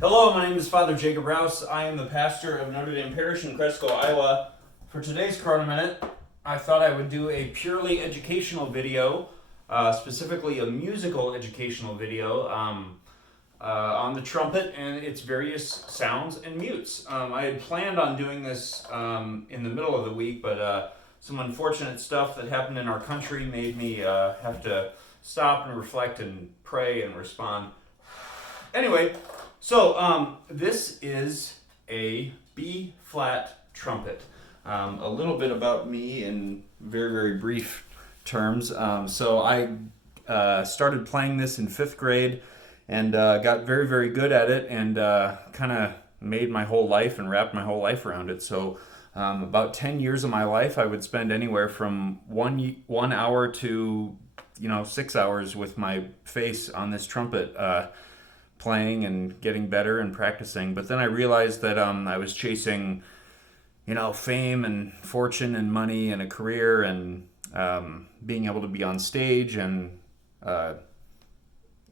Hello, my name is Father Jacob Rouse. I am the pastor of Notre Dame Parish in Cresco, Iowa. For today's Corona Minute, I thought I would do a purely educational video, specifically a musical educational video on the trumpet and its various sounds and mutes. I had planned on doing this in the middle of the week, but some unfortunate stuff that happened in our country made me have to stop and reflect and pray and respond. Anyway, so this is a B-flat trumpet. A little bit about me in very, very brief terms. So I started playing this in 5th grade and got very, very good at it and kind of made my whole life and wrapped my whole life around it. So about 10 years of my life, I would spend anywhere from one hour to 6 hours with my face on this trumpet, playing and getting better and practicing. But then I realized that I was chasing, fame and fortune and money and a career and being able to be on stage and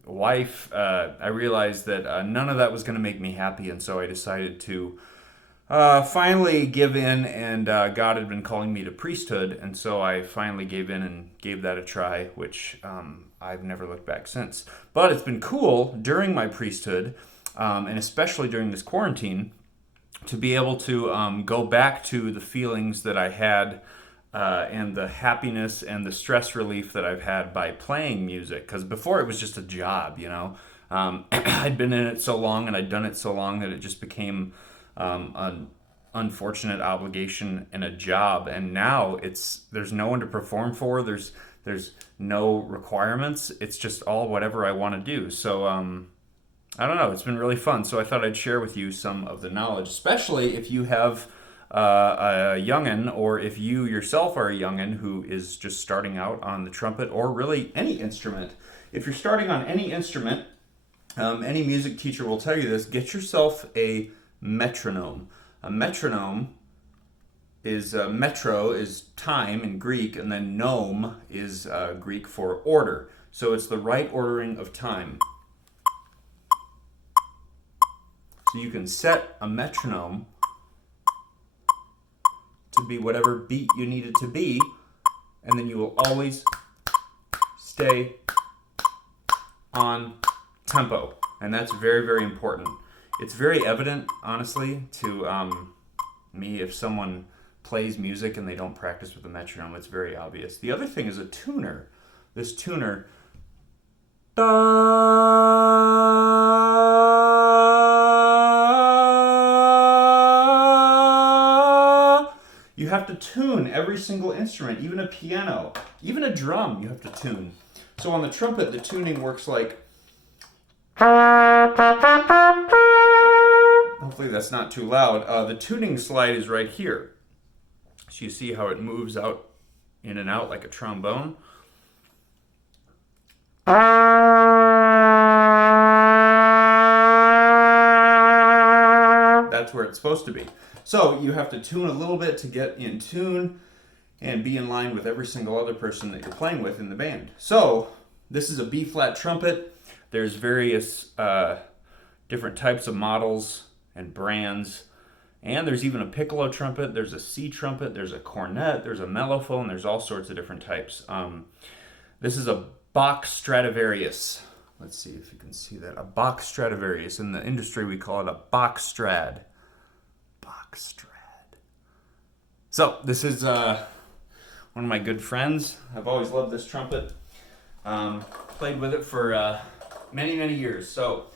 wife. I realized that none of that was going to make me happy, and so I decided to finally give in, and God had been calling me to priesthood, and so I finally gave in and gave that a try, which I've never looked back since. But it's been cool during my priesthood, and especially during this quarantine, to be able to go back to the feelings that I had and the happiness and the stress relief that I've had by playing music. Because before it was just a job, I'd been in it so long and I'd done it so long that it just became an unfortunate obligation and a job. And now there's no one to perform for. There's no requirements. It's just all whatever I want to do. So I don't know. It's been really fun. So I thought I'd share with you some of the knowledge, especially if you have a youngin', or if you yourself are a youngin' who is just starting out on the trumpet, or really any instrument. If you're starting on any instrument, any music teacher will tell you this: get yourself a metronome. A metronome is metro is time in Greek, and then nome is Greek for order. So it's the right ordering of time. So you can set a metronome to be whatever beat you need it to be, and then you will always stay on tempo. And that's very, very important. It's very evident, honestly, to me if someone plays music and they don't practice with a metronome. It's very obvious. The other thing is a tuner. This tuner, you have to tune every single instrument, even a piano, even a drum you have to tune. So on the trumpet, the tuning works like... Hopefully that's not too loud. The tuning slide is right here. So you see how it moves out, in and out like a trombone. That's where it's supposed to be. So you have to tune a little bit to get in tune and be in line with every single other person that you're playing with in the band. So this is a B-flat trumpet. There's various different types of models and brands. And there's even a piccolo trumpet, there's a C trumpet, there's a cornet, there's a mellophone, there's all sorts of different types. This is a Bach Stradivarius. Let's see if you can see that. A Bach Stradivarius. In the industry, we call it a Bach Strad. Bach Strad. So this is one of my good friends. I've always loved this trumpet. Played with it for many, many years. So...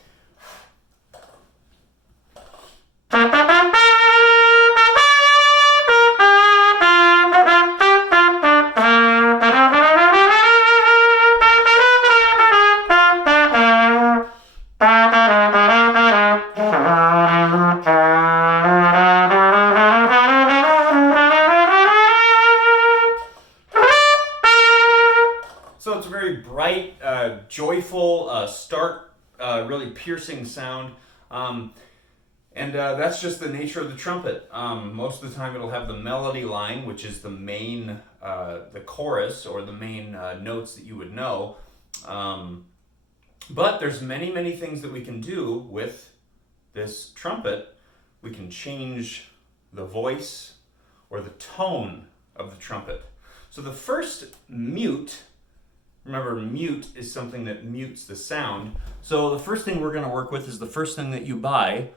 So it's a very bright, joyful, stark, really piercing sound. And that's just the nature of the trumpet. Most of the time it'll have the melody line, which is the main, the chorus, or the main notes that you would know. But there's many, many things that we can do with this trumpet, we can change the voice or the tone of the trumpet. So the first mute, remember mute is something that mutes the sound. So the first thing we're going to work with is the first thing that you buy,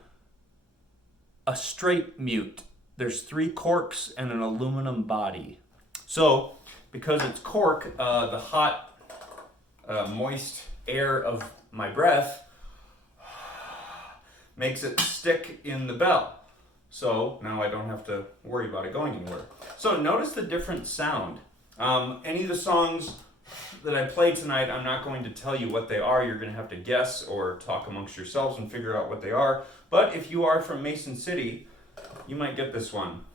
a straight mute. There's 3 corks and an aluminum body. So because it's cork, the hot, moist air of my breath makes it stick in the bell. So now I don't have to worry about it going anywhere. So notice the different sound. Any of the songs that I play tonight, I'm not going to tell you what they are. You're going to have to guess or talk amongst yourselves and figure out what they are. But if you are from Mason City, you might get this one.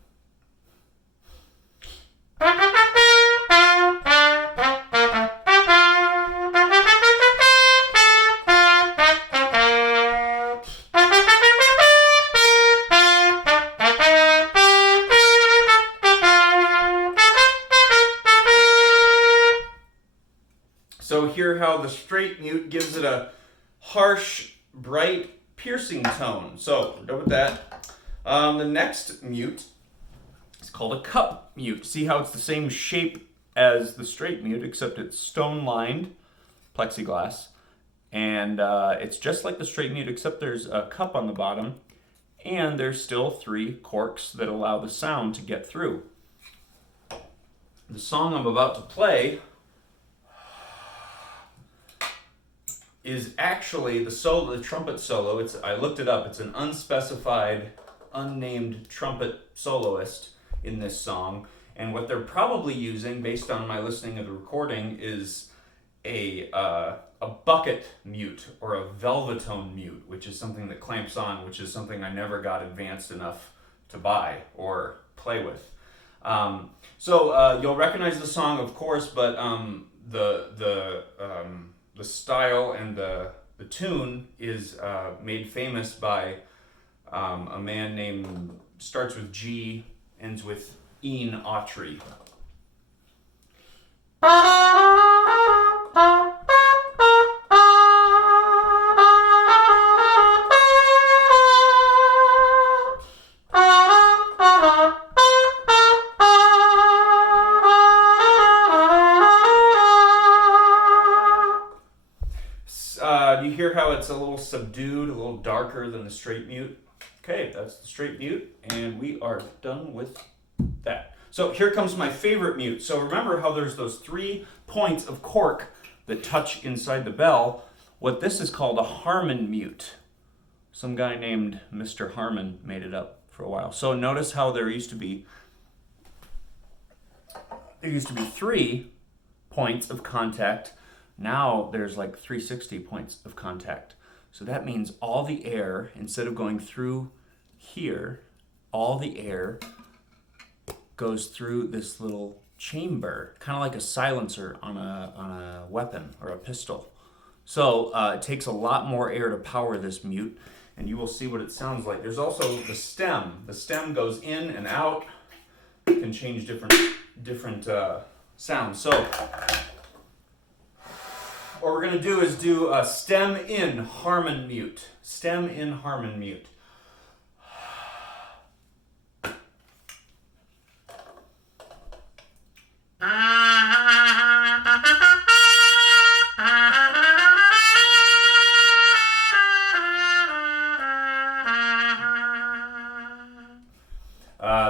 So hear how the straight mute gives it a harsh, bright, piercing tone. So we're done with that. The next mute is called a cup mute. See how it's the same shape as the straight mute, except it's stone-lined plexiglass. And it's just like the straight mute, except there's a cup on the bottom, and there's still 3 corks that allow the sound to get through. The song I'm about to play is actually the solo, the trumpet solo. I looked it up. It's an unspecified, unnamed trumpet soloist in this song. And what they're probably using, based on my listening of the recording, is a bucket mute or a velvetone mute, which is something that clamps on, which is something I never got advanced enough to buy or play with. So you'll recognize the song, of course, but the style and the tune is made famous by a man named, starts with G, ends with Ian Autry. Do you hear how it's a little subdued, a little darker than the straight mute? Okay, that's the straight mute, and we are done with that. So here comes my favorite mute. So remember how there's those 3 points of cork that touch inside the bell? What this is called a Harmon Mute. Some guy named Mr. Harmon made it up for a while. So notice how there used to be 3 points of contact. Now there's like 360 points of contact. So that means all the air, instead of going through here, all the air goes through this little chamber, kind of like a silencer on a weapon or a pistol. So it takes a lot more air to power this mute, and you will see what it sounds like. There's also the stem. The stem goes in and out. It can change different sounds. So what we're going to do is do a stem in Harmon Mute. Stem in Harmon Mute.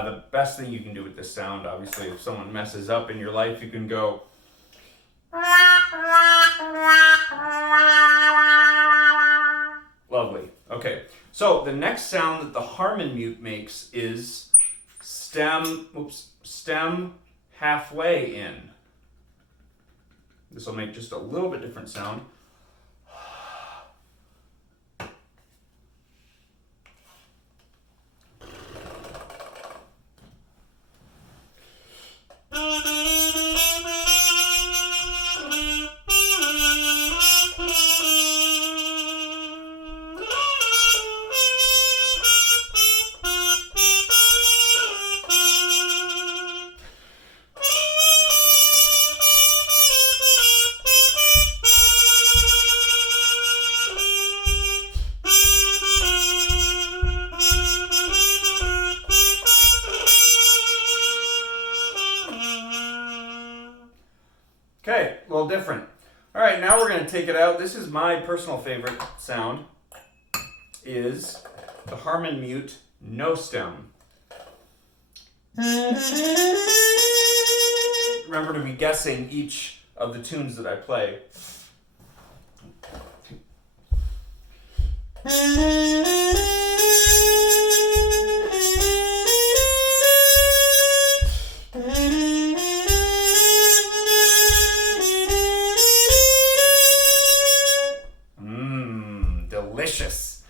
The best thing you can do with this sound, obviously, if someone messes up in your life, you can go. Lovely. Okay, so the next sound that the Harmon Mute makes is stem halfway in. This will make just a little bit different sound. right, now we're going to take it out. This is my personal favorite sound, is the Harmon Mute no stem. Remember to be guessing each of the tunes that I play. Delicious.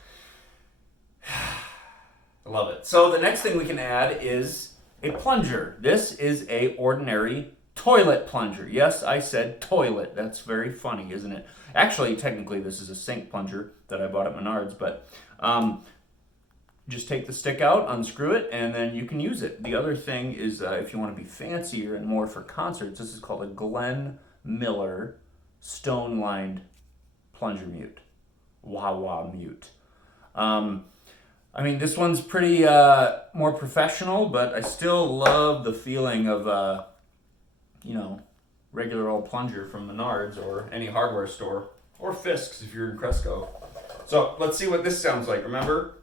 I love it. So the next thing we can add is a plunger. This is a ordinary toilet plunger. Yes, I said toilet. That's very funny, isn't it? Actually, technically, this is a sink plunger that I bought at Menards, but just take the stick out, unscrew it, and then you can use it. The other thing is, if you want to be fancier and more for concerts, this is called a Glenn Miller stone-lined plunger mute. Wah-wah mute. I mean, this one's pretty more professional, but I still love the feeling of, regular old plunger from Menards or any hardware store, or Fisk's if you're in Cresco. So let's see what this sounds like. Remember?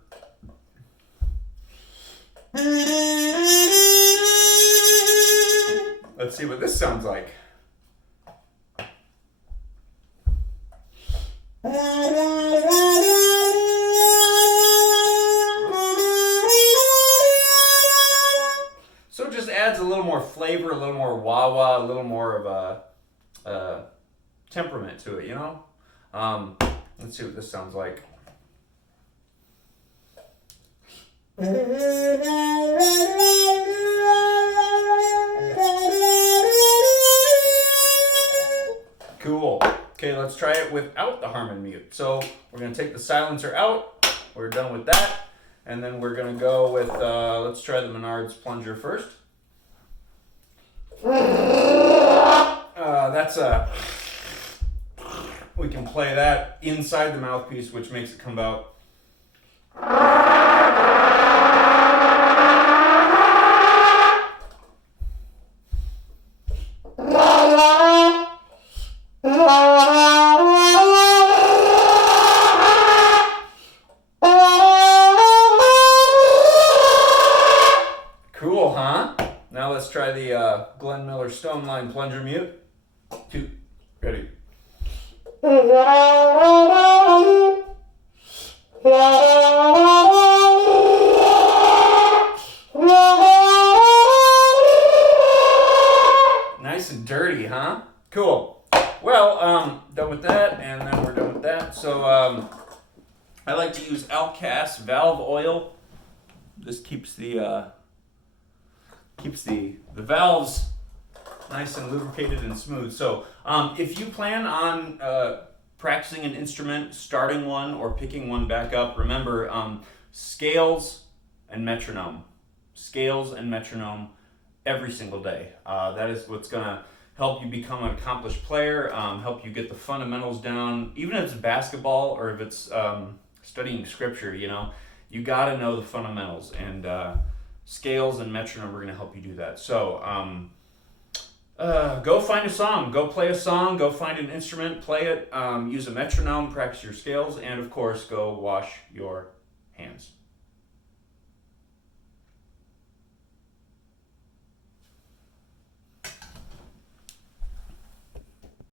Let's see what this sounds like. So it just adds a little more flavor, a little more wah-wah, a little more of a temperament to it, you know? Let's see what this sounds like. Cool. Okay, let's try it without the Harmon Mute. So we're going to take the silencer out. We're done with that. And then we're going to go with, let's try the Menards plunger first. We can play that inside the mouthpiece, which makes it come out. Cool, huh? Now let's try the Glenn Miller Stone Line Plunger Mute. 2, ready. Nice and dirty, huh? Cool. Well, done with that, and then we're done with that. So, I like to use Alcas valve oil. This keeps the valves nice and lubricated and smooth. So if you plan on practicing an instrument, starting one, or picking one back up, remember scales and metronome. Scales and metronome every single day. That is what's going to help you become an accomplished player, help you get the fundamentals down. Even if it's basketball or if it's studying scripture, you got to know the fundamentals. And scales and metronome are going to help you do that. So go find a song, go play a song, go find an instrument, play it, use a metronome, practice your scales, and of course, go wash your hands.